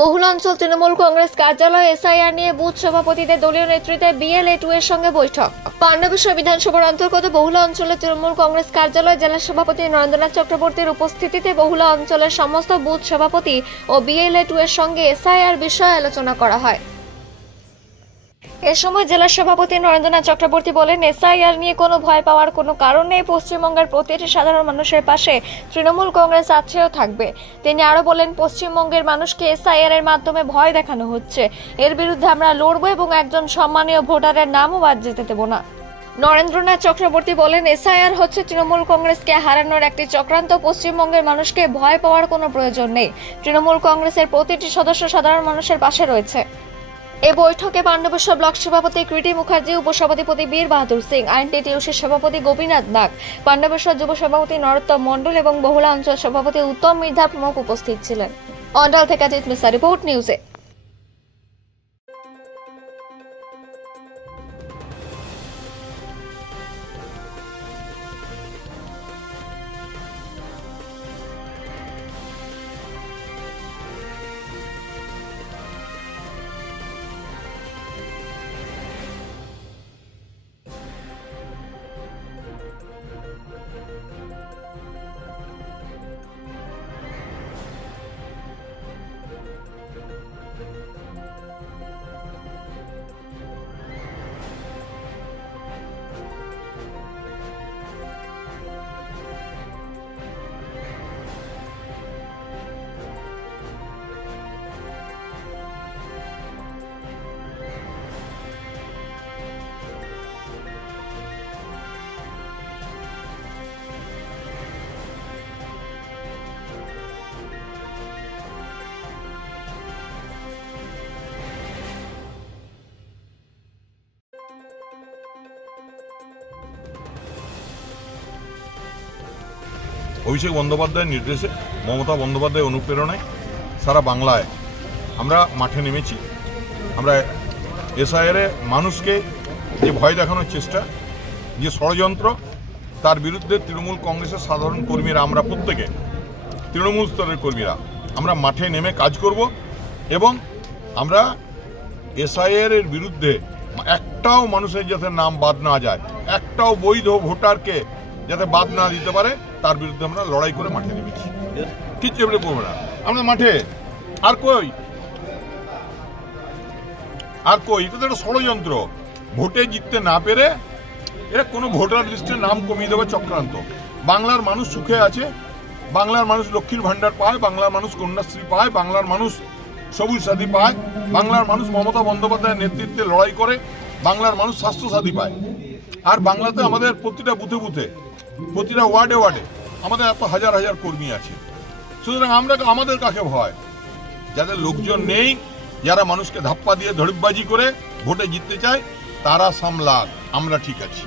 বহুল অঞ্চল তৃণমূল কংগ্রেস কার্যালয় এসআইআর নিয়ে বুথ সভাপতিদের দলীয় নেতৃত্বে BLA-2 এর সঙ্গে বৈঠক। পাণ্ডবেশ্বর বিধানসভার অন্তর্গত বহুলা অঞ্চলের তৃণমূল কংগ্রেস কার্যালয় জেলা সভাপতি নরেন্দ্রনাথ চক্রবর্তীর উপস্থিতিতে বহুলা অঞ্চলের সমস্ত বুথ সভাপতি ও BLA-2 এর সঙ্গে এসআইআর বিষয়ে আলোচনা করা হয়। এ সময় জেলা সভাপতি নরেন্দ্রনাথ চক্রবর্তী বলেন, এসআইআর নিয়ে কোনো ভয় পাওয়ার কোনো কারণ নেই। পশ্চিমবঙ্গের প্রতিটি সাধারণ মানুষের পাশে তৃণমূল কংগ্রেস আছেও থাকবে। তিনি আরো বলেন, পশ্চিমবঙ্গের মানুষকে এসআইআর এর মাধ্যমে ভয় দেখানো হচ্ছে। এর বিরুদ্ধে আমরা লড়বো এবং একজন সম্মানীয় ভোটারের নামও বাদ যেতে দেব না। নরেন্দ্রনাথ চক্রবর্তী বলেন, এসআইআর হচ্ছে তৃণমূল কংগ্রেসকে হারানোর একটি চক্রান্ত। পশ্চিমবঙ্গের মানুষকে ভয় পাওয়ার কোনো প্রয়োজন নেই। তৃণমূল কংগ্রেসের প্রতিটি সদস্য সাধারণ মানুষের পাশে রয়েছে। এ বৈঠকে পাণ্ডবেশ্বর ব্লক সভাপতি কৃতি মুখার্জি, উপসভাপতি বীর বাহাদুর সিং, আইএনটিটিউসির সভাপতি গোপীনাথ নাগ, পাণ্ডবেশ্বর যুব সভাপতি নরোত্তম মণ্ডল এবং বহুলা অঞ্চল সভাপতি উত্তম মির্ধা প্রমুখ উপস্থিত ছিলেন। অন্ডাল থেকে জিৎ মিশ্রা, রিপোর্ট নিউজে। অভিষেক বন্দ্যোপাধ্যায়ের নির্দেশে, মমতা বন্দ্যোপাধ্যায়ের অনুপ্রেরণায় সারা বাংলায় আমরা মাঠে নেমেছি। আমরা এসআইআরে মানুষকে যে ভয় দেখানোর চেষ্টা, যে ষড়যন্ত্র, তার বিরুদ্ধে তৃণমূল কংগ্রেসের সাধারণ কর্মীরা, আমরা প্রত্যেকে তৃণমূল স্তরের কর্মীরা আমরা মাঠে নেমে কাজ করব এবং আমরা এসআইআরের বিরুদ্ধে একটাও মানুষের যাতে নাম বাদ না যায়, একটাও বৈধ ভোটারকে যাতে বাদ না দিতে পারে, তার বিরুদ্ধে আমরা লড়াই করে মাঠে নেমেছি। কিচ্ছু এবারে করবো না আমরা মাঠে। আর কই এটা তো একটা ষড়যন্ত্র। ভোটে জিততে না পেরে এরা কোনো ভোটার লিস্টে নাম কমিয়ে দেবে চক্রান্ত। বাংলার মানুষ সুখে আছে, বাংলার মানুষ লক্ষ্মীর ভান্ডার পায়, বাংলার মানুষ কন্যাশ্রী পায়, বাংলার মানুষ সবুজ সাথী পায়, বাংলার মানুষ মমতা বন্দ্যোপাধ্যায়ের নেতৃত্বে লড়াই করে, বাংলার মানুষ স্বাস্থ্য সাথী পায়। আর বাংলাতে আমাদের প্রতিটা বুথে বুথে, প্রতিটা ওয়ার্ডে ওয়ার্ডে আমাদের এত হাজার হাজার কর্মী আছে। সুতরাং আমাদের কাকে ভয়? যাদের লোকজন নেই, যারা মানুষকে ধাপ্পা দিয়ে ধড়িবাজি করে ভোটে জিততে চায়, তারা সামলাক, আমরা ঠিক আছি।